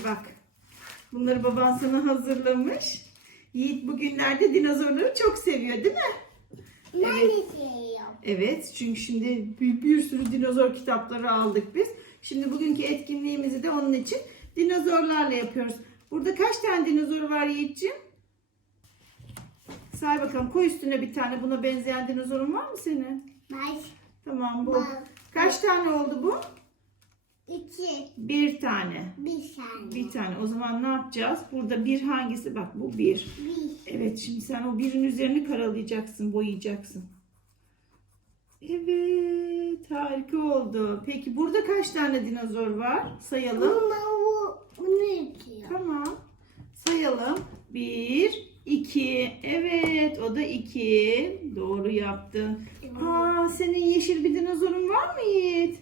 Şimdi bak. Bunları baban sana hazırlamış. Yiğit bugünlerde dinozorları çok seviyor değil mi? Ben de seviyorum. Evet çünkü şimdi bir, bir sürü dinozor kitapları aldık biz. Şimdi bugünkü etkinliğimizi de onun için dinozorlarla yapıyoruz. Burada kaç tane dinozor var Yiğit'ciğim? Say bakalım koy üstüne bir tane buna benzeyen dinozorun var mı senin? Baş, Tamam bu. Var. Kaç tane oldu bu? İki, Bir tane. bir saniye. Bir tane. O zaman ne yapacağız? Burada bir hangisi? Bak bu bir. Bir, Evet şimdi sen o birin üzerini karalayacaksın, boyayacaksın. Evet harika oldu. Peki burada kaç tane dinozor var? Sayalım. ama bu, bunu içiyor. Tamam. Sayalım. Bir, iki. Evet o da iki. Doğru yaptın. Aa senin yeşil bir dinozorun var mı Yiğit?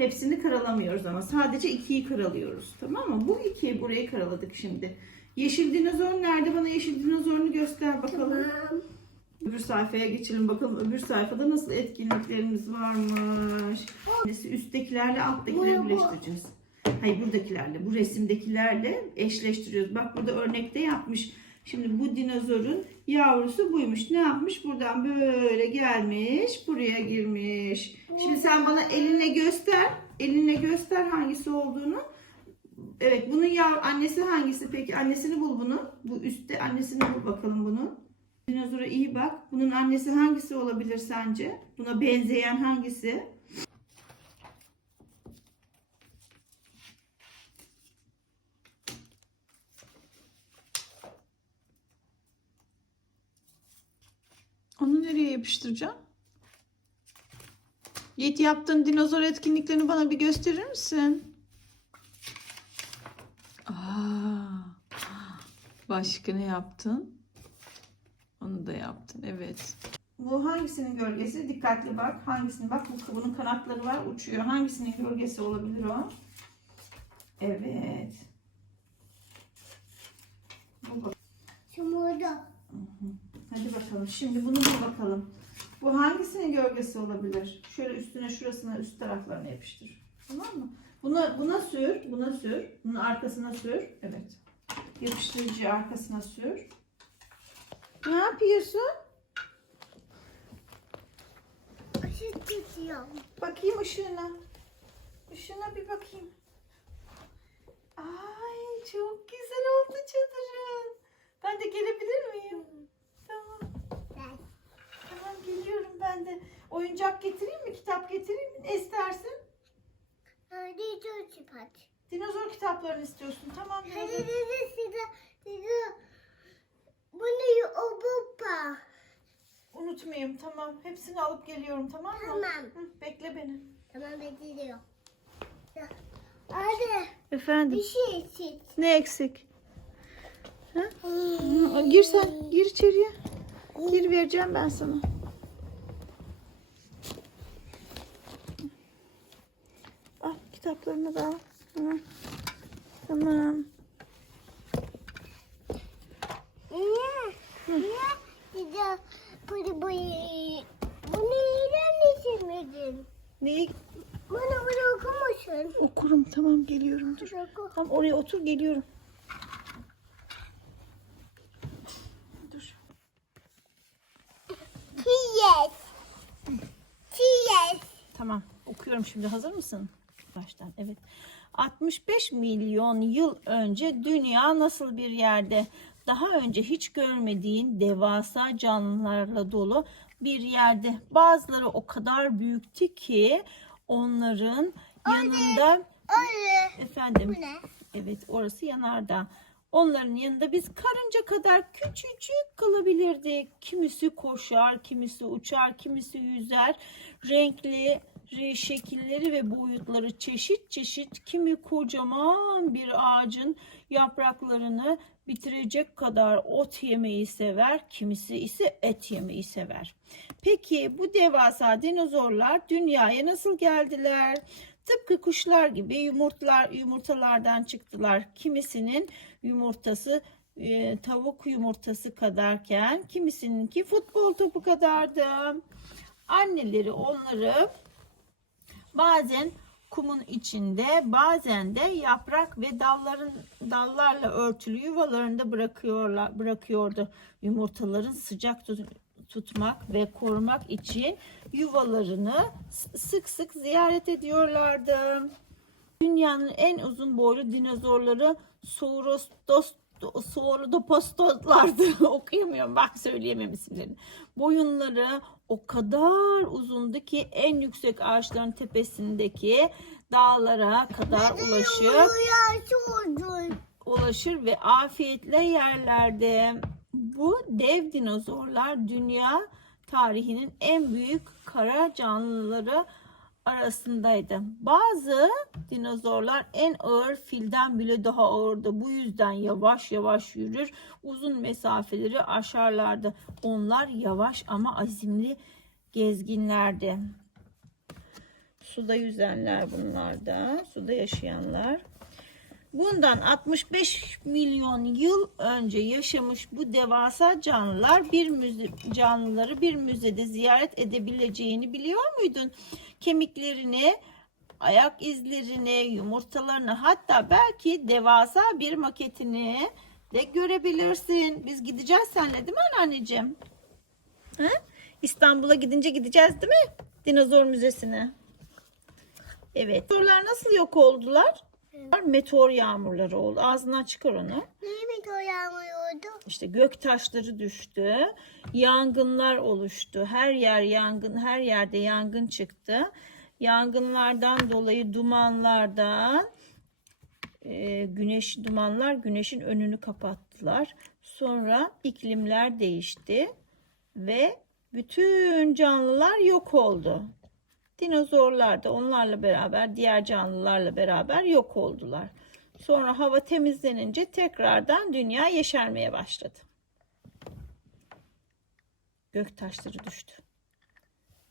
Hepsini karalamıyoruz ama sadece ikiyi karalıyoruz. Tamam mı? Bu ikiyi burayı karaladık şimdi. Yeşil dinozor nerede? Bana yeşil dinozorunu göster bakalım. Tamam. Öbür sayfaya geçelim bakalım. Öbür sayfada nasıl etkinliklerimiz varmış. Neyse, Üsttekilerle alttakileri birleştireceğiz. Hayır buradakilerle, bu resimdekilerle eşleştiriyoruz. Bak burada örnekte yapmış. Şimdi bu dinozorun yavrusu buymuş. Ne yapmış? Buradan böyle gelmiş, buraya girmiş. Şimdi sen bana elinle göster. Elinle göster hangisi olduğunu. Evet bunun yav annesi hangisi peki? Annesini bul bunu. Bu üstte annesini bul bakalım bunu. Dinozora iyi bak. Bunun annesi hangisi olabilir sence? Buna benzeyen hangisi? Onu nereye yapıştıracağım? Yiğit yaptığın dinozor etkinliklerini bana bir gösterir misin? Aa, başka ne yaptın? Onu da yaptın evet. Bu hangisinin gölgesi? Dikkatli bak. Hangisini bak bu bunun kanatları var uçuyor. Hangisinin gölgesi olabilir o? Evet. Bu bak- Şurada. Hadi bakalım. Şimdi bunu bul bakalım. Bu hangisinin gölgesi olabilir? Şöyle üstüne şurasına üst taraflarına yapıştır. Tamam mı? Buna buna sür, buna sür. Bunun arkasına sür. Evet. Yapıştırıcıyı arkasına sür. Ne yapıyorsun? Işık tutuyor. Bakayım ışığına. Işığına bir bakayım. Ay çok güzel oldu çadırın. Ben de gelebilir miyim? Tamam. Geliyorum ben de. Oyuncak getireyim mi? Kitap getireyim mi? Ne istersin? Çok hadi. Dinozor kitaplarını istiyorsun. Tamam Hadi dinozor. dedi size dedi. Bunu o baba. Unutmayayım tamam. Hepsini alıp geliyorum tamam mı? Tamam. Hı, bekle beni. Tamam bekliyor. Hadi Efendim. bir şey seç. Ne eksik? Gir sen. Gir içeriye. Gir vereceğim ben sana. Al kitaplarını da al. Tamam. Tamam. Niye? Niye? Dedi bunu bunu bunu düşünmedin? Neyi Bunu bunu okumuşsun. okurum? Tamam geliyorum. Dur. Oku. Tam oraya otur geliyorum. Dur. Yes. Yes. Tamam. Okuyorum şimdi. Hazır mısın? Baştan. Evet. 65 milyon yıl önce dünya nasıl bir yerde? Daha önce hiç görmediğin devasa canlılarla dolu bir yerde. Bazıları o kadar büyüktü ki onların yanında Öyle. efendim Bu ne? Evet orası yanardağ. Onların yanında biz karınca kadar küçücük kalabilirdik. Kimisi koşar, kimisi uçar, kimisi yüzer. Renkli re- şekilleri ve boyutları çeşit çeşit kimi kocaman bir ağacın yapraklarını bitirecek kadar ot yemeyi sever, kimisi ise et yemeyi sever. Peki bu devasa dinozorlar dünyaya nasıl geldiler? Tıpkı kuşlar gibi yumurtlar yumurtalardan çıktılar. Kimisinin yumurtası e, tavuk yumurtası kadarken kimisininki futbol topu kadardı. Anneleri onları bazen kumun içinde bazen de yaprak ve dalların dallarla örtülü yuvalarında bırakıyorlar bırakıyordu. Yumurtaların sıcak tut- tutmak ve korumak için yuvalarını sık sık ziyaret ediyorlardı. Dünyanın en uzun boylu dinozorları Saurodos Saurodopostlardı. Okuyamıyorum bak söyleyemem isimlerini. Boyunları o kadar uzundu ki en yüksek ağaçların tepesindeki dağlara kadar ulaşır ulaşır ve afiyetle yerlerdi. Bu dev dinozorlar dünya tarihinin en büyük kara canlıları arasındaydı. Bazı dinozorlar en ağır filden bile daha ağırdı. Bu yüzden yavaş yavaş yürür, uzun mesafeleri aşarlardı. Onlar yavaş ama azimli gezginlerdi. Suda yüzenler bunlar da, suda yaşayanlar. Bundan 65 milyon yıl önce yaşamış bu devasa canlılar bir müze, canlıları bir müzede ziyaret edebileceğini biliyor muydun? Kemiklerini, ayak izlerini, yumurtalarını hatta belki devasa bir maketini de görebilirsin. Biz gideceğiz seninle değil mi anneanneciğim? He? İstanbul'a gidince gideceğiz değil mi? Dinozor Müzesi'ne. Evet. Dinozorlar nasıl yok oldular? Meteor yağmurları oldu. Ağzından çıkar onu. Niye mi doyamıyordu? İşte gök taşları düştü. Yangınlar oluştu. Her yer yangın, her yerde yangın çıktı. Yangınlardan dolayı dumanlardan e, güneş dumanlar güneşin önünü kapattılar. Sonra iklimler değişti ve bütün canlılar yok oldu. Dinozorlar da onlarla beraber diğer canlılarla beraber yok oldular. Sonra hava temizlenince tekrardan dünya yeşermeye başladı. Gök taşları düştü.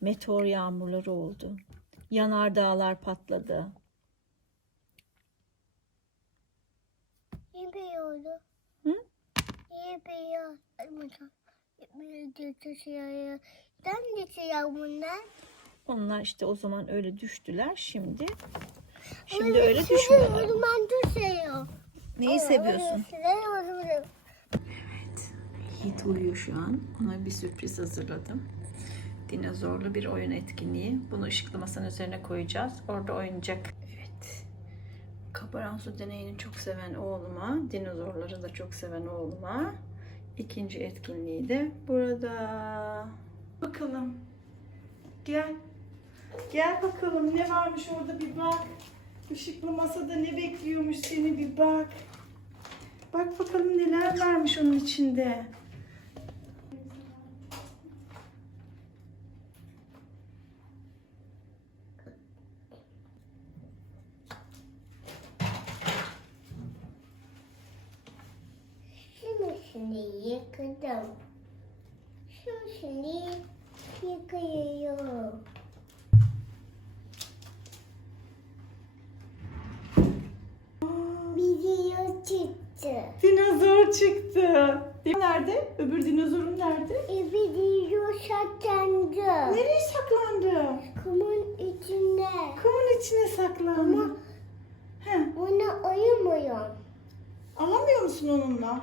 Meteor yağmurları oldu. Yanardağlar patladı. Niye biliyordu? Hı? Niye? Böyle düşüyor. Sen düşüyor bunlar. Onlar işte o zaman öyle düştüler. Şimdi şimdi öyle düşmüyorlar. O zaman düşüyor. Neyi seviyorsun? Seviyorum. Yiğit uyuyor şu an. Ona bir sürpriz hazırladım. Dinozorlu bir oyun etkinliği. Bunu ışıklı masanın üzerine koyacağız. Orada oynayacak. Evet. Kabaran su deneyini çok seven oğluma, dinozorları da çok seven oğluma. ikinci etkinliği de burada. Bakalım. Gel. Gel bakalım ne varmış orada bir bak. Işıklı masada ne bekliyormuş seni bir bak. Bak bakalım neler varmış onun içinde. Çıktı. Dinozor çıktı. Nerede? Öbür dinozorun nerede? E, video saklandı. Nereye saklandı? Kumun içinde. Kumun içine saklandı. Ama He, onu ayırmıyorum. alamıyor musun onunla?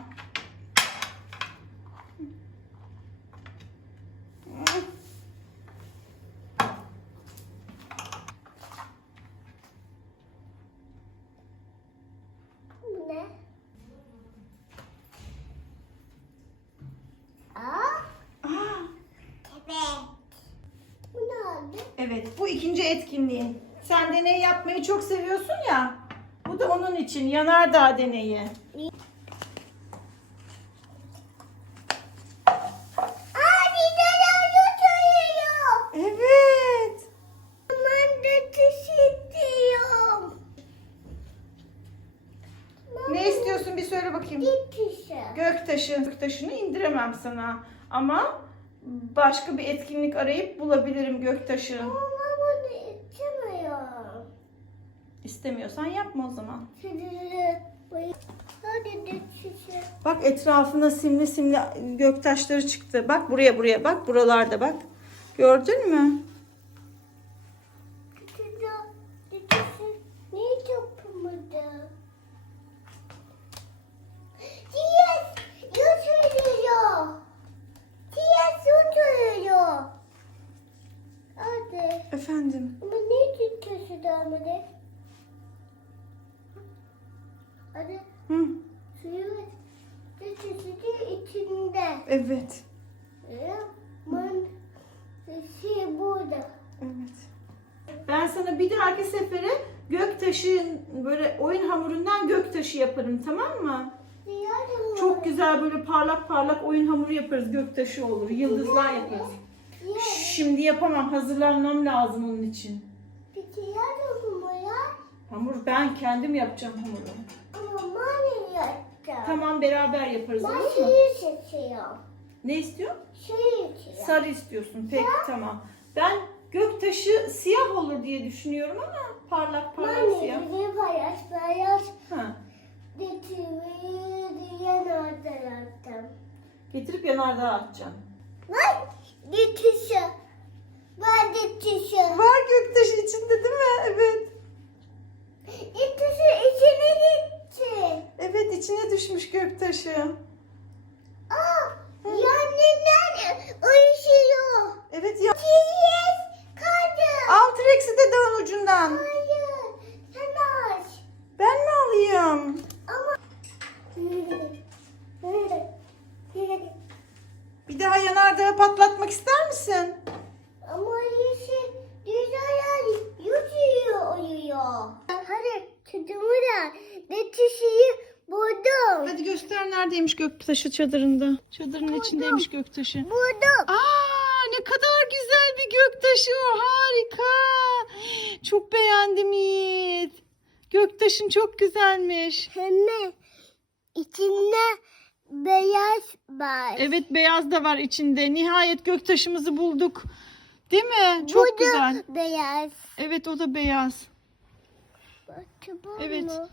Bu ne? Aa, Aa, evet. Bu ne oldu? Evet bu ikinci etkinliği. Sen deney yapmayı çok seviyorsun ya. Bu da onun için yanardağ deneyi. Evet. Ne istiyorsun bir söyle bakayım. Göktaşı. Göktaşını indiremem sana. Ama başka bir etkinlik arayıp bulabilirim göktaşı. Ama bunu istemiyorum. İstemiyorsan yapma o zaman. Bak etrafına simli simli göktaşları çıktı. Bak buraya buraya bak. Buralarda bak. Gördün mü? Küçücük, küçük Hadi Hı, suyu dötesi de içinde. evet. Ee, Man şey burada. Evet. Ben sana bir dahaki sefere göktaşı böyle oyun hamurundan göktaşı yaparım tamam mı? Yardım Çok güzel böyle parlak parlak oyun hamuru yaparız göktaşı olur. Yıldızlar yaparız. Şimdi yapamam hazırlanmam lazım onun için. Mı ya? Hamur ben kendim yapacağım hamuru. Ama mani yapacağım. Tamam beraber yaparız Ben olur mu? suyu seçiyorum. Ne istiyorsun? Suyu seçiyorum. Sarı istiyorsun. Peki tamam. Ben göktaşı siyah olur diye düşünüyorum ama parlak parlak siyah. bir beyaz beyaz Ha. getirmeyi yanarda yaptım. Getirip yanardağa atacağım. Ben detişi. Ben detişi. Var göktaşı içinde değil mi? Evet. Detişi içine gitti. Evet içine düşmüş göktaşı. Aa, yanından uyuşuyor. Evet ya. Yes, kaldı. Al Trex'i de dağın ucundan. Hayır, sen aç. Ben mi alayım? Ama... Bir daha yanardağı patlatmak ister misin? Ama yeşil güzel yüzüyor uyuyor. Hadi çocuğumu da detişiyi buldum. Hadi göster neredeymiş göktaşı çadırında. Çadırın içindeymiş göktaşı. Buldum. Aa ne kadar güzel bir göktaşı o harika. Çok beğendim Yiğit. Göktaşın çok güzelmiş. Hem içinde beyaz var. Evet beyaz da var içinde. Nihayet göktaşımızı bulduk. Değil mi? Çok Bu da güzel. beyaz. Evet o da beyaz. Acaba Evet. mı?